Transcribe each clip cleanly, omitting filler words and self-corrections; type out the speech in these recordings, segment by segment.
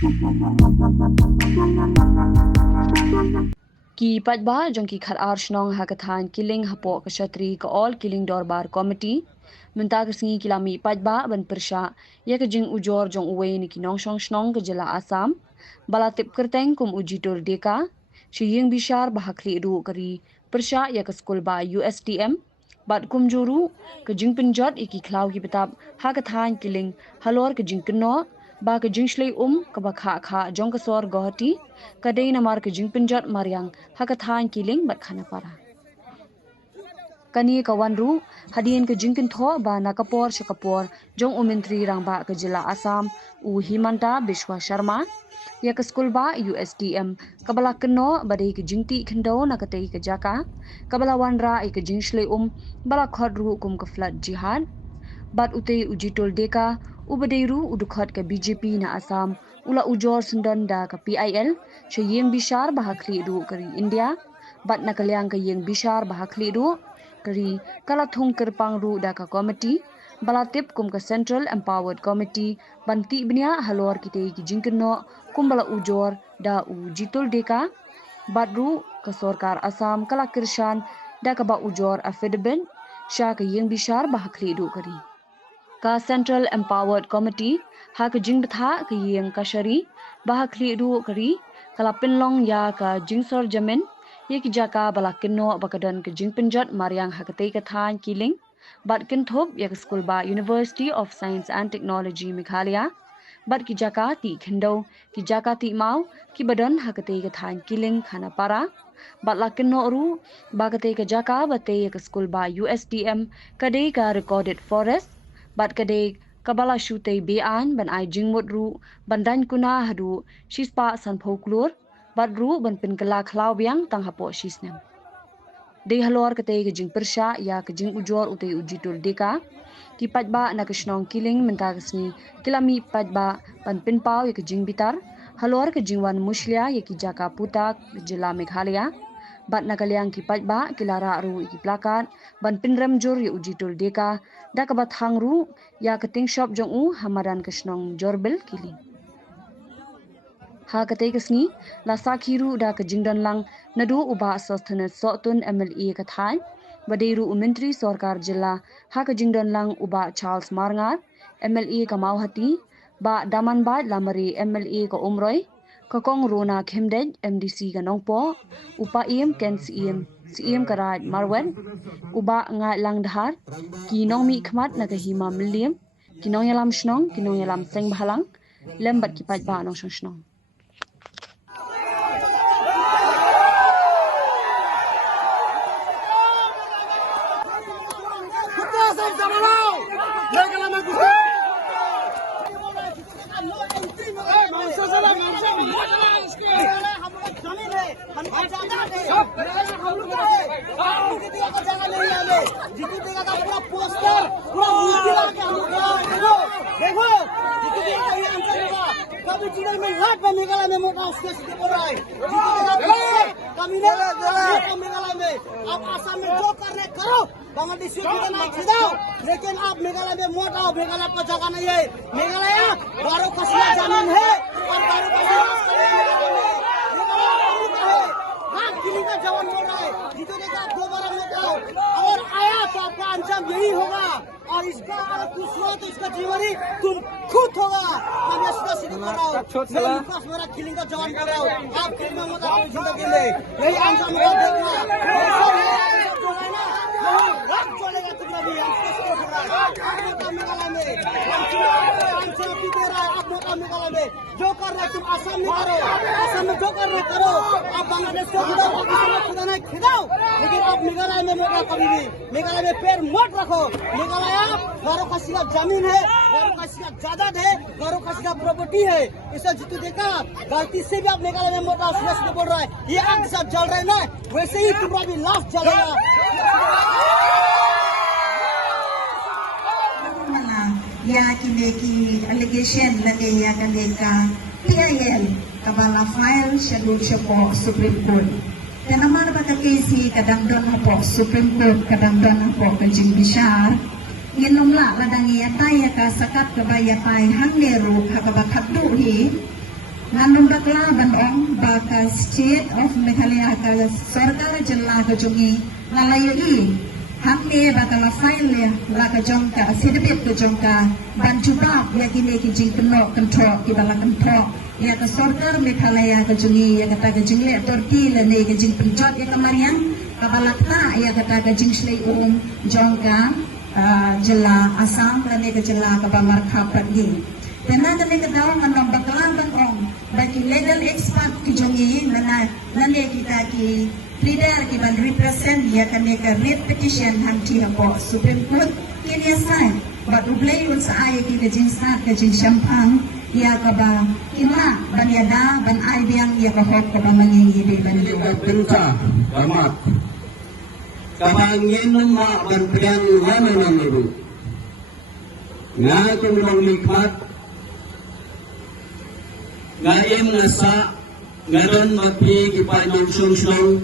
Ki patba jong ki khat arshnong hakathan killing hapo kashatri ka all killing dorbar committee menta kasngi kilami patba ban persha ya ka jing ujor jong uwe ni kinong shong shnong ka jela Assam bala tip kerteng kum ujitor deka shiying bishar bahakli ru kari persha ya ka skul ba USTM bat kum juru ka jing pinjot iki khlaw ki betab hakathan killing halor ka jing kno ba ka jing shlei ka ba kha jong ka sor gohati ka dei na mar ka jing pinjot mariang hakathan killing bat khana para kani ka wanru hadin ka jingkin tho ba na kapor shakapor jong umintri rangba ka jila Assam u Himanta Biswa Sharma ya ka skul ba USTM kabala kno badai ka jingti khindo na ka tei ka jaka kabala wanra I ka jingshlei bala khodru kum ka flood jihad bat utei ujitol deka ubadeiru udukhot ka BJP na Assam ula ujor sundan da ka PIL shayeng bishar bahakli ru kari India bat nakalyang ka yeng bishar bahakli ru kari kalathung kerpang ru da ka committee balatip kum ka Central Empowered Committee banti bnia halor kitei ki jingkno kumbala ujor da ujitol deka batru ka sorkar Assam kala kirshan da ka ba ujor affidavit sha ka yeng bishar bahakli ru kari ka Central Empowered Committee ha ka jing batha ka yeng kashari bahakli ru kari kala pinlong ya ka jingsor jamin ye ki jaka bala kinno bakadan ka jingpinjat mariang hakatei ka than killing bat kin thop ya school ba University of Science and Technology Meghalaya bat ki jaka ti khindo ki jaka ti mau ki badan hakatei ka than killing khana para bat la kinno ru bakatei ka jaka batei ka school ba USTM kadei ka recorded forest bat kadei kabala shutei bean ban ai jingmut ru bandan kuna hadu shispa san folklore bat ru ban pin kala khlau biang tang hapo shisnem de halor kate ke jing persha ya ke jing ujor utei ujitul deka ki patba na kishnong killing menta kasni kilami patba ban pin pau ya ke jing bitar halor ke jingwan mushlia ya ki jaka puta jila Meghalaya bat nakalyang ki patba kilara ru ki plakat ban pin ramjur ya ujitul deka da ka bat hangru ya ke ting shop jong u hamadan kishnong jorbel killing ha katei kasni la sakhiru da ka jingdan lang nadu uba sosthana sotun MLA ka thai badeiru umintri sarkar jilla ha ka jingdan lang uba Charles Marngar MLA ka Mauhati ba daman ba lamari MLA ka Umroi ka kong Rona Khemdej MDC ka Nongpo upa em Ken CM ka Raj Marwan uba nga lang dhar ki nong mi khmat na ka hima milliam ki nong yalam shnong ki nong yalam seng bhalang lembat ki paj ba nong shnong Bangladesh में खिदाओ लेकिन आप मेघालय में मोट आओ मेघालय का जगह नहीं है मेघालय 12 कसिया जमीन है और 12 कसिया किली का जवान बोल रहा है जीतने का दोबारा मोट आओ और आया तो आपका अंजाम यही होगा और इसका अगर कुछ हुआ तो इसका जीवन ही तुम खुद होगा हम इसका सीधी कर रहा हूँ मेरा किलिंग का जवान कर रहा हूँ आप किलिंग में मत आओ जिंदगी में यही अंजाम होगा देखना चलेगा तुम्हारा भी मेघालय में आप मौका मेघालय में जो कर रहे तुम आसाम में करो आसाम में जो कर रहे करो आप बांग्लादेश को खुदा नहीं खिदाओ लेकिन आप मेघालय में मौका कभी भी मेघालय में पैर मत रखो मेघालय 12 का सिर्फ जमीन है 12 का सिर्फ जायदाद है 12 का सिर्फ प्रॉपर्टी है इसे जितने देखा गलती से भी आप मेघालय में मोटा सुरेश बोल रहा है ये आग सब जल रहे ना वैसे ही तुम्हारा भी लाश जलेगा ya kineki allegation lagi ya kaneka PIL kabala file schedule siya Supreme Court kanaman ba ka case kadangdan po Supreme Court kadangdan po kajing bishar nginumla ladang yatay ka sakat kabaya tay hangneru hakabakaddu hi Nandung bakla bandong baka State of Meghalaya ka sarkar jilla ka jungi nalayai hamne baka la file la ka jongka sedepet ka jongka ban juba ya kini ki jing keno kontrol ki bala kontrol ya ka sarkar Meghalaya ka jungi ya kata ka jingle authority la ne ka jing penjot ya kamarian ka balakna ya kata ka jing slay jongka jilla Assam la ne ka jilla ka bamar khapat gi Tena kami ketawa mandang bakalan bangong bagi legal expert ki jongi nana nane kita ki leader ki ban represent ya kami ka writ petition hanti hapo Supreme Court kini asai but ublay un sa ay ki kajing sa kajing syampang ya ka ba ima ban yada ban ay biang ya ka hok ka ba mangingi ban Ka pinta kamat kabangin ma ban priang lama namaru nga kung likmat ngaim nasa ngaron mapi kipanyong sung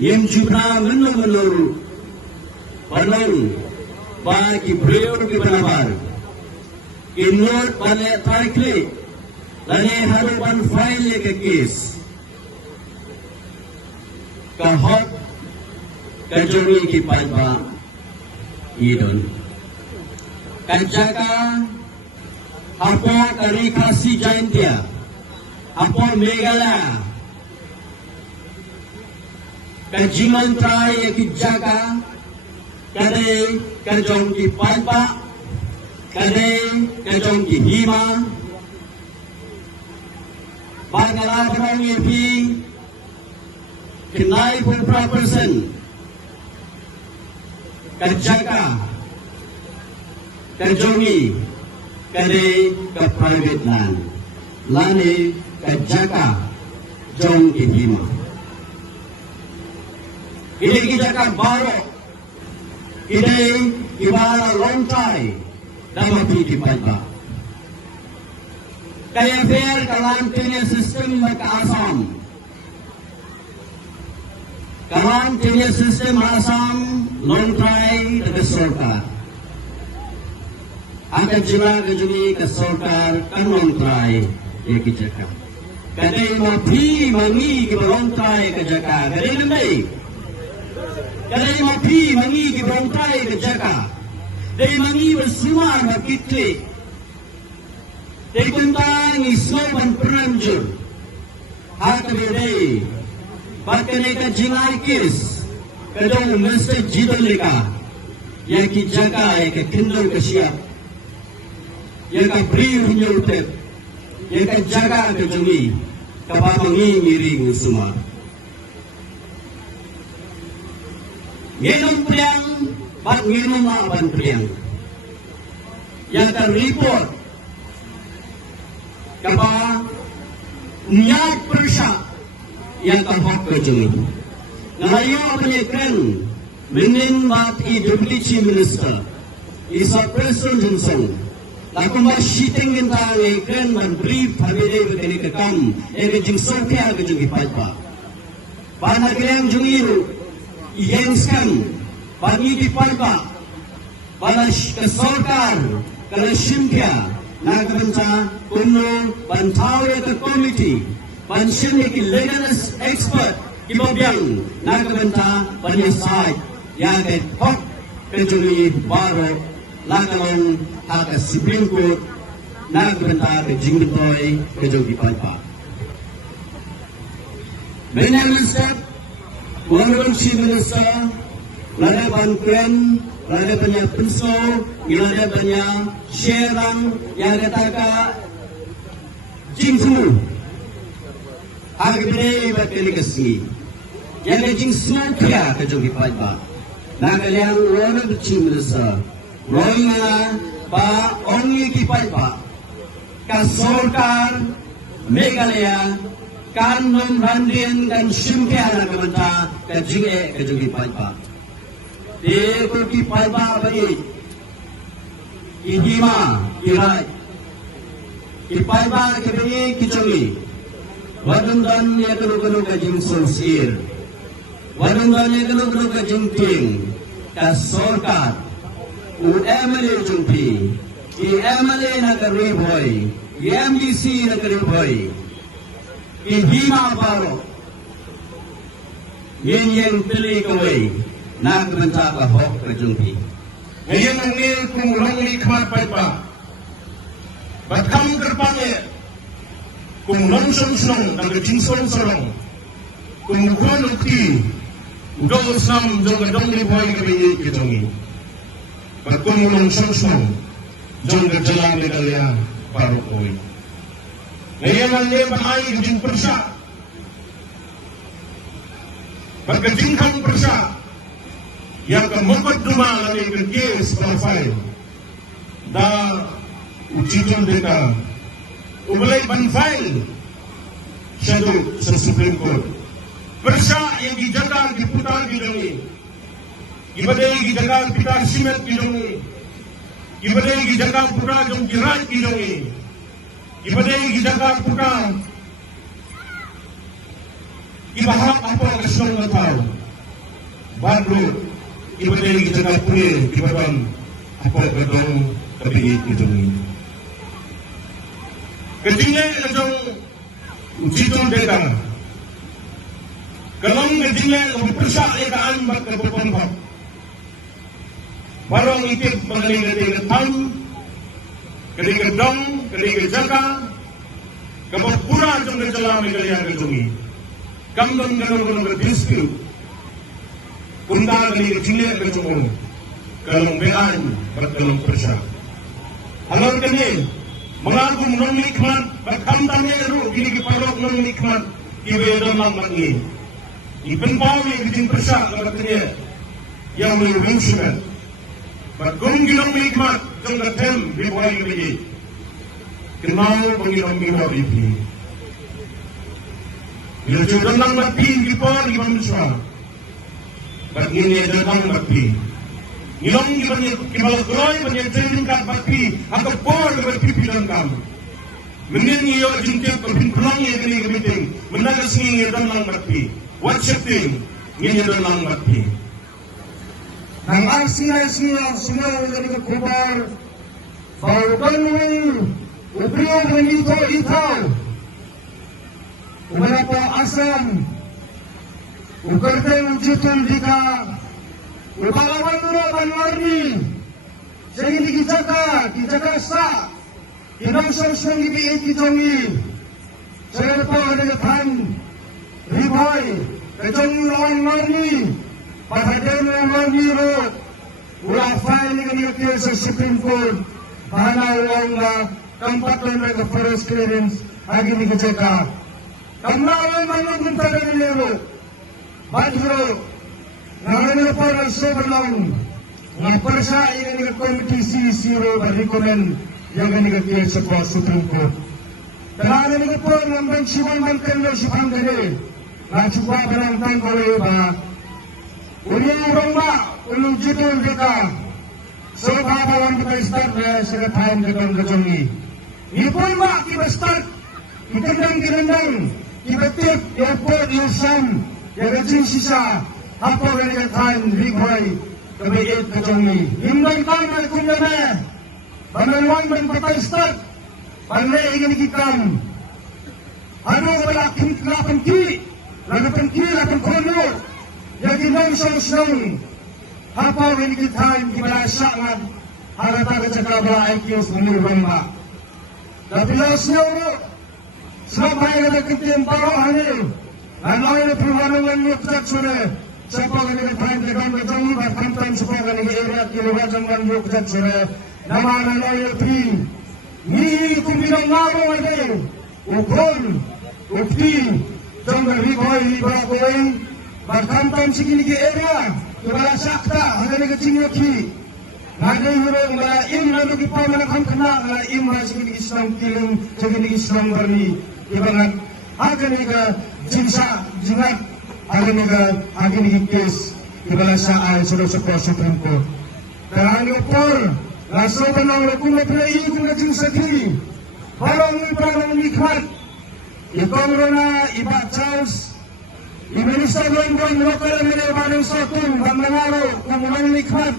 yim jupra menur panong ba kibrior kipanabar inot bale tarikli lani harupan file ke case kahot kajuri kipalba idon kajaka Apo Karikasi Jaintia, Apo Meghalaya, Kajiman Trai Kijaka, Kade Kajong Ki Palpa, Kade Kajong Ki Hima, Bangala Parang Yepi, Kinai Pupra Person, Kajaka, Kajongi, Kade ke private land, lani ke jaka jong kihima. Ini jaka baru, ini ibara lontai dapat dipajak. Kaya fair kalantinya sistem mereka Assam, kalantinya sistem Assam lontai dari sorkar. Akan jila kejuni ke sorkar kanong try ya kijaka. Kadai mapi mangi ke berontai ke jaka. Kadai nambai. Kadai mapi mangi ke berontai ke jaka. Kadai mangi bersumar berkitli. Kadai kuntang isopan peranjur. Hak kadai. Bahkan eka jilai kis. Kadang mesti jidol leka. Ya kijaka eka kindol ke siap. Yang ka beri nyurtep, yang ka jaga ke jumi, kapamangi ngiring semua. Nginum priang, bat nginum aban priang. Yang ka report, kapa nyat persya, yang ka hok ke jumi. Ngalayo penyekren, menin bat Deputy Chief Minister, Isa Preston Johnson. Laku masyiting kita lekan dan brief habis begini kekam, jeng sokya ke jeng ipalpa. Pada kalian jungiru, ihengskan, bagi ipalpa, pada kesorkar, kalau simpia, nak benca kuno bantau ke komiti, bansin ke legal expert, kibobiang, nak benca banyak side, yang ke hok ke jungi baru. Lakalong haka Supreme Court nagbenta ke Jingdetoy ke Jogi Palpa. Minister, Honorable Chief Minister, lada Bankren, lada banyak penso, lada banyak sherang yang kata Jingsu. Haka bine bakali kasih. Yang Jingsu kaya ke Jogi Palpa. Nakaliang Honorable Chief Minister. Rohingya ba ongi kipalpa ka sorkar Meghalaya kan membandian kan simpia na kabanta ka jinge ka jungi palpa de ko kipalpa bagi ihima irai kipalpa ke bagi kichongi wadundan ya kanu ka jing sonsir wadundan ya kanu ka jing ting ka sorkar UMLA jumpi MLA na karui boy, MDC na karui boy, Hima Paro, yang pilih kawai, nak mencapa hok kejumpi. Ngayon ang nil kung ulang likmat pa. Ba't kang kerpangnya? Kung ulang song-song, nag-jinsong sarong. Kung ukuan ukti, udaw usam, jong libuhay kami ikitongi. Ba't kung ulang song-song, jong gajalang ligalya, paro ko'y. Ngayon ang nil bahay, gajing persa. Ba't gajing kang persa? Yang kemudian dumang ang ikagis profile da ujiton deka umalay banfile siya do sa Supreme Court persa yang dijaga diputar gidongi ibaday gijaga pitar simet gidongi ibaday gijaga putar jong jirat gidongi ibaday gijaga putar ibahak apa kasong nataw baru iba tayo kita kapuni, iba bang apa kadang kapigit ito ni. Ketingnya kadang ujitong deka, kalong ketingnya persa ikaan mat kapapampak. Barang itip mengenai ketingatan, ketingkadong, ketingkajaka, kapapura itong kejalami kalian ketungi. Kamdang ganong ke-dispute. Punta kali kecilnya ke Jumong, kalong bean, berkalong persa. Alam kini, mengaku menang nikmat, berkamtangnya itu, gini kiparok menang nikmat, ibadah lambat ini. Ipenpawi kecil persa, katanya, yang melurung sudah. Berkum ginong nikmat, jong ketem, dibuai kebiji. Kenal penginong minor ini. Bila jodoh nang mati, dipor, imam suara. Ba't ini datang bakti? Ngilong kibalagloy, manyan kat bakti, atau por berpipilan kamu. Menin iyo jintip kepintulang iya kini kemiting, menagas ngi datang bakti. What shifting? Ngi datang bakti. Nang arsiya semua dari kekubar, baukan wui, ubriyo benito itaw, uberapa asam, ukarteng ujitul dika, upalawan nuro banwarni, sehingga kijaka sa, kinausang ibiit kitongi, saya po kadagatan, riboy, kajong lawan warni, pahadyan ng warni ro, ula file nga niya sa Supreme Court, pahanawang na kampatan ng forest clearance, agi ni kijaka. Kamlawan man yung puntada nilero, Badro, nanganila po ng sobrang nga persa yung nag-committee C0 recommend yung nag-appear sa Supreme Court. Nanganila po ng bensiwan man kanilo si Pangkali, na chupa barang tangkaway ba, uling urong ba, uling jutol dika, so papawan kita start na sa katayang katong katongi. Ipon ba, kita start, kitandang, kita tip, airport, yusam, yang sisa apa yang dikatakan ribuai kebaik kejongi. Himdan kami kumene, panelwan dan pakai start, panel ingin dikam. Ano wala lapan ki, lapan kono, yang kinong song apa yang dikatakan kibalasangan, harata kecakabla IQs menurunma. Tapi lasnya sampai ada ketian parohani. Ano yung pruwanungan mo katsure sa pagkakatayan ng katong iba sa pagkakatayan area at kiluwasan ng mo katsure naman ang loyalty ni kung binangaro ay ukon ukti jong riboy ibakoy barkantan sa kinigi area kibala sakta hanggang nagachingyoki nagay hurong malaim na lugipaw manakam kana malaim na sa kinigi islang kiling sa kinigi islang barni ibangat agan nga jinsa jingat agan nga kes ibala sa ay sulod sa Supreme Court. Karang por laso tanong na kung naplay kung na jinsa kini parang nikmat ikong na iba Charles i-minister ng local administration sa tun bang nangaro kung walang nikmat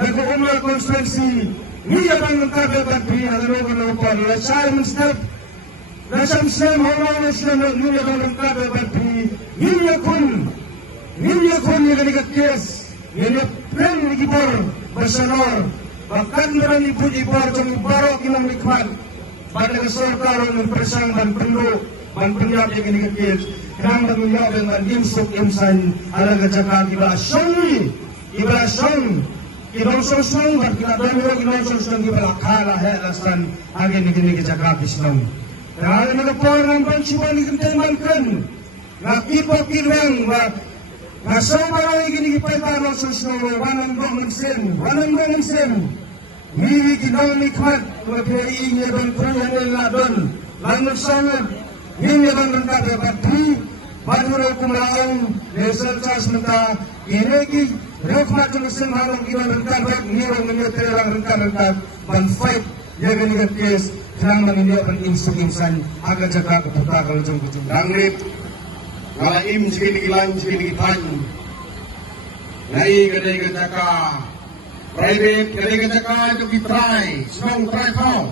nag-uumay constituency Niya bang nagkagagat niya ang ano pa nila Simon Step Nasam Sam Hawawas na niya bang nagkagagat niya kun niya kanigat kes niya plan ni Gibor Basanor bahkan meran ibu Gibor jang baro kinang likman pada kesorkaran ng presang ban penyap yang kanigat kes Kerang mengyap dengan imsuk imsan alaga jaka iba song Ibang sosong dan kita dahulu ibang sosong ibang akala helasan agin ni jaka kisnong. Kaya nagapor ng bansiwan ni kenteman kan. Nakipot kilwang na sobrang iginigipay para sosong wanang gongan sen. Miri kinong nikmat mapiri niya don kuyan nila don. Langot sangat niya don dapat di Maduro kumlaong lesel sas menta inegi Rekmat Muslim harong kita rengkat ngirong menyeterang rengkat ban fight jaga nigat kes tenang mengindia ban imsan agak jaga keputar kalau jong Dangrip ngalaim segini gilan segini gitan nai kadai jaka private kadai jaka itu kitrai senong try kau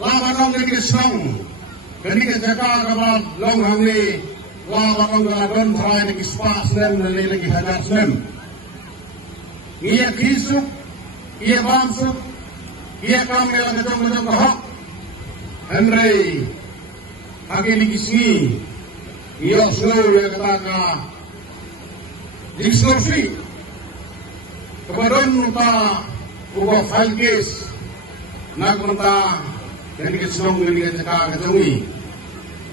lawan long kadai senong kadai jaka kabar long hamli lawan long gadon try lagi spas dan lagi hajar sem ia kisuk, ia bamsuk, ia kami yang ketemu bahak. Henry, agen kisni, ia seluruh yang katakan, dikstorsi, kemudian kita ubah file case, nak kita dan kisnong dengan kita ketemu.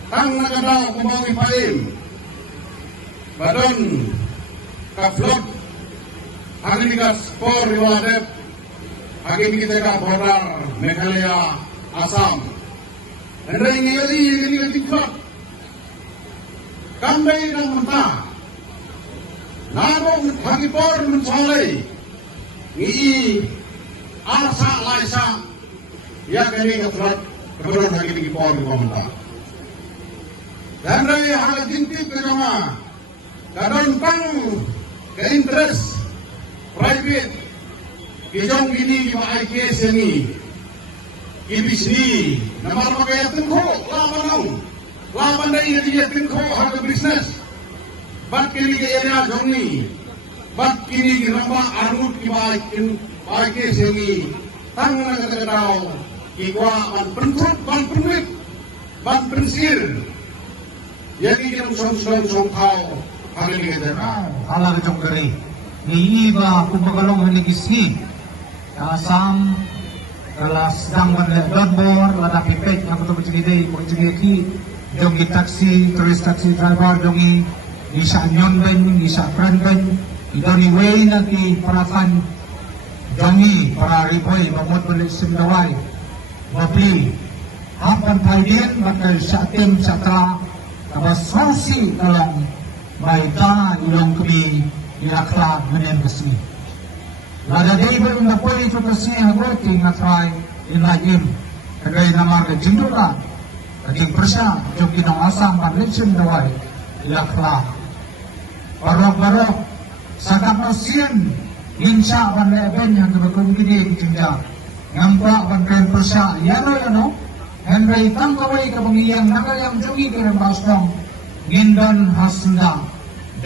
Tang nak ada kembali file, badan kaflot. Hari ini skor riwadep, hari ini kita border Meghalaya, Assam. Dan ini kita tiktok. Kami dan mentah, narong hari bor mencari, ini arsa laisa, ya kini ketrat kebetulan hari ini bor mentah. Dan ini hari jintip kerana, kadang pang ke interest. Private, kijong gini di mga IKS ni, ibis ni, namar magayatin ko, laban na inayatin ko, harga business. Ba't kini kaya na jong ni, ba't kini girama arut di mga IKS ni, tang na katagadaw, ikwa man pentrut, man penwit, man pensir. Yan yung song tao, hari ini kita. Halang jong kari. Ni iba kumbagalong haligisni Asam kelas sedang bor lada pipet yang betul berjigidai berjigiki jongi taksi turis taksi driver jongi isa nyonben isa friendben idoni way nanti peratan jongi para riboy mamut balik sendawai wabli hapan paidin bakal syatim syatra kabasasi dalam baita ilong kami ilakla menen kesini. Lada day ba yung napoy ito kasi hagoti nga try inlagim. Kagay naman ka jindura, kajing presya, yung kinangasang panlitsin daway, ilakla. Barok-barok, sa kapasiyan, insya pan leben yang kebekumgini jinja. Ngampa pan kain presya, yano, Henry tangkaway kapangiyang nakayang jungi kirang bastong, ngindon hasunda.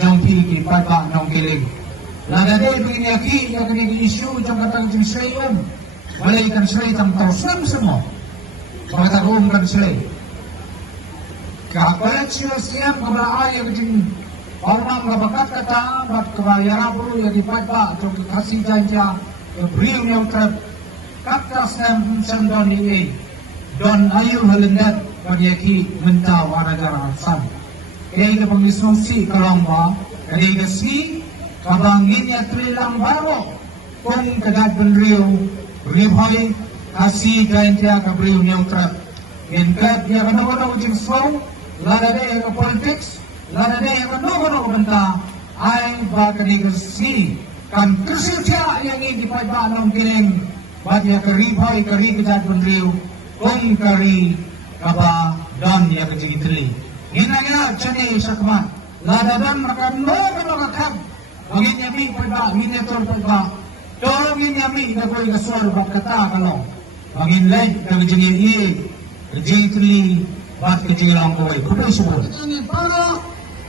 Jong pigi pada nong kiling. Lada day begini aki yang kini isu jong katang jeng selayon. Walay kan selay tang tau semua. Pagkatagum kan selay. Kapalit siya kabaay yang jeng paunang kabakat kata bat kabayarabro yang dipadba jong kasih janja beriung yang trap kata sendon ini don ayu halendat pagi mentau anagara san. Kaya ka pangisungsi kalamba, kaya ka si kabangin niya trilang baro, kung kagad benriyo, ribhoy, kasi kain tiya kabriyo niyang trap. Yan kad, niya kanong jing slow, lada na yung politics, lada na yung kanong banta, ay ba kaya ka si, kan kersil tiya yang hindi pa ng kiling, ba't niya karibhoy, kari kagad benriyo, kung kari kaba, dan niya kajigitri. Ginagina, chani sakman. Ladadan makan no makakab. Bangin niya mi pagba, minetol pagba. Kalau ini na koy nasol bakata kalau bangin lay kang jingin jingli bat ke jilang koy kudu subur. Ini para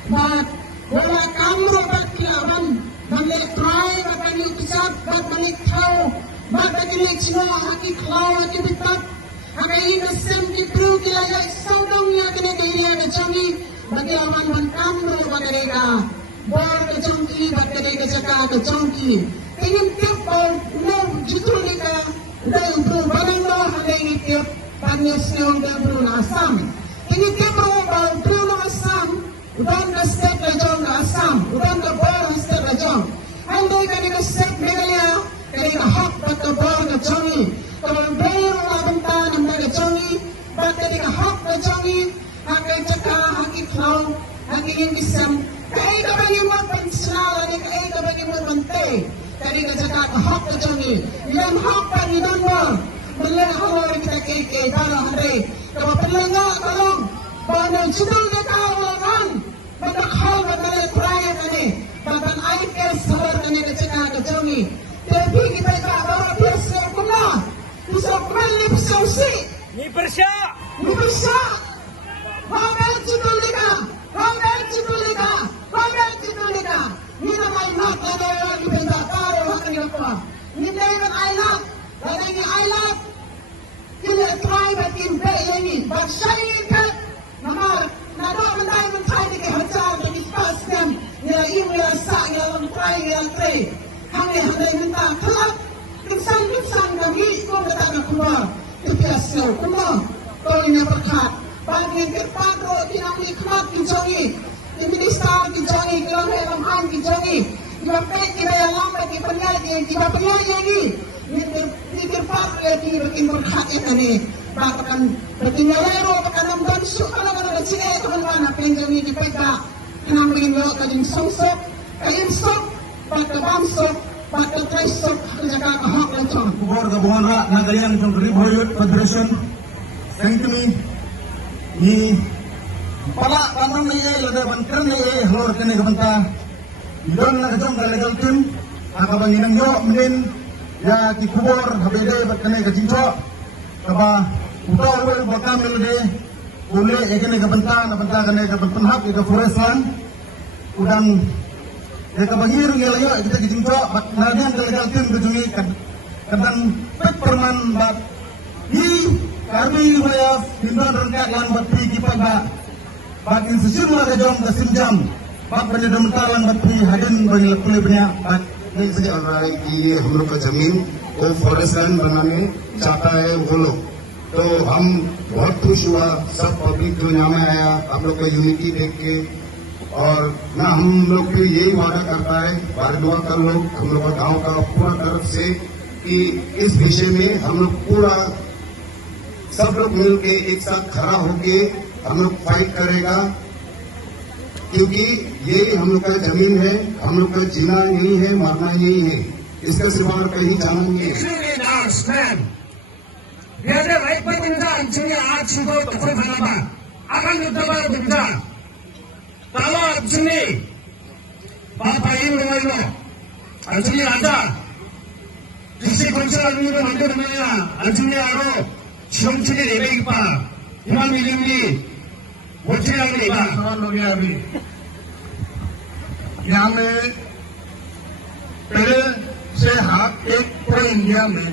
bat wala kamro bat kilaban balik try bat ni upisat bat balik thau bat balik chino haki klau haki bitat akai ina sem ki pru ki la saudong ya kene diriya na changi bagi awan ban kamro bagarega bor ke changki bat ke jaka ke changki ingin tiap no justru nika udah improve badan lo hanya ingin tiap panis yang udah improve asam ingin tiap bau improve asam udah ke step lejong asam udah ke bor step lejong andai kan ke step megalia kan ke hak ke bor ke jongi kalau bayar lah bentar nampak ke jongi bahkan ke hak ke jongi hakai caka haki klau haki ingin bisam kai ka bagi mo pensal ni kai ka bagi mo bante kari ka jaka ka hak ka jongi yang hak pa ni don mo mala hawar kita ke daro hare ka pelenga kalong bana judul de ka walan bata khal ka mala praya kane baban ai ke sabar kane ka jaka ka jongi tapi kita ka daro biasa kuma bisa kali bisa si Ni bersya. Hotel Cipulika. Ni namai nak ada di benda baru akan dilakukan. Ni dengan ailat, dengan ailat. Kita try batin ini, bersyai ke namar. Nado mentai mentai di kehajar di pas dem. Nila ibu ya sak ya mentai ya tre. Hanggai minta kelak. Keksan kami ko kata keluar. Kebiasa kumah. Kau ini berkat. Bagi kita ko tinang nikmat dijongi. Minister dijongi, kalau dalam hal dijongi. Dipet kita yang lambat di penyaji, kita penyaji lagi. Ini berpat lagi bikin berkat ini. Bahkan bikin layaro, bahkan nampak suka kalau ada cile teman-teman apa yang jadi dipegak. Kenapa bikin lo kajing songsok, kajing sok, bahkan bamsok, bahkan tresok, kerjakan hak lecong. Kubur gabungan rak nagarian ng Riboyot Federation Sanctumi ni pala tanong ni lada bantran ni lor kene gabanta idon na kajong legal team akabang inang yo mendin ya ki kubur habede bat kene kajingcho kaba utol wel bakam melode ule ekene gabanta na banta kene gabanhak ika forestlan udang ya kabahir ngelayo kita kajingcho bat nadian legal team kajungi kadang perman bat di kami wilayah Hindan Rengkat lan batri kipat bak institusi mulai jom ke sinjam bak penyedomentalan batri hadin bagi lepuli banyak bak नहीं से आ रहा है कि ये हम लोग का जमीन को फॉरेस्ट लैंड बनाने चाहता है वो लोग तो हम बहुत खुश हुआ सब पब्लिक जो यहाँ में आया हम लोग का यूनिटी देख के और ना हम लोग भी यही वादा करता है बारडुआ का लोग हम लोग का गाँव का पूरा तरफ से कि इस विषय में हम लोग पूरा सब लोग मिल के एक साथ खड़ा होके हम लोग फाइट करेगा क्योंकि ये हम लोग का जमीन है हम लोग का जीना यही है मरना यही है इसका सिर्फ और कहीं जाना नहीं है biada baik pun benda anjingnya aat sudah terus berapa akan berdebat benda kalau anjingnya bapak ini mengayo anjingnya ada isi konser anjingnya nanti namanya anjingnya ada Shongchini lebih pa, imam ini, bocil yang lebih pa. लोग अभी यहाँ में पहले से हाथ एक पूरे इंडिया में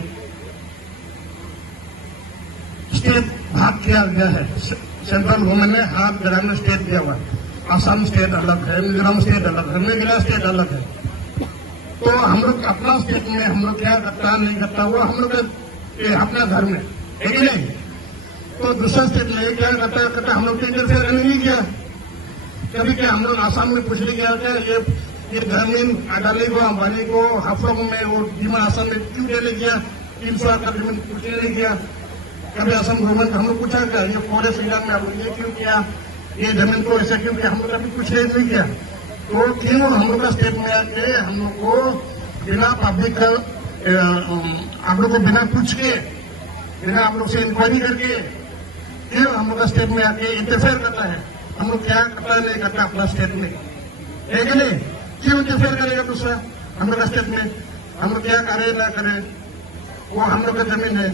स्टेट भाग किया गया है सेंट्रल गवर्नमेंट ने हाथ ग्रामीण स्टेट दिया हुआ असम स्टेट अलग है मिजोरम स्टेट अलग है मेघालय स्टेट अलग है तो हम लोग अपना स्टेट में हम लोग क्या करता नहीं करता वो हम लोग अपने घर में है कि नहीं तो दूसरा स्टेट में क्या करता हम लोग इंटरफेयर नहीं किया कभी क्या हम लोग आसाम में पूछ लिया क्या ये ग्रामीण अडानी को अंबानी को हाफलों में वो डिमांड आसाम में क्यों देने किया 300 का डिमांड पूछने नहीं किया कभी असम गवर्नमेंट हम लोग पूछा क्या ये फॉरेस्ट एरिया में आप ये क्यों किया ये जमीन को ऐसा क्यों किया हम लोग कभी कुछ नहीं किया तो क्यों हम लोग का स्टेट में आके हम लोग को बिना पब्लिक आप लोग को बिना पूछ के बिना आप लोग से इंक्वायरी करके फिर हम लोग का स्टेट में आके इंटरफेयर करता है हम लोग क्या करता है नहीं करता अपना स्टेट में है कि नहीं क्यों इंटरफेयर करेगा दूसरा हम लोग का स्टेट में हम लोग क्या करें ना करें, वो हम लोग का जमीन है।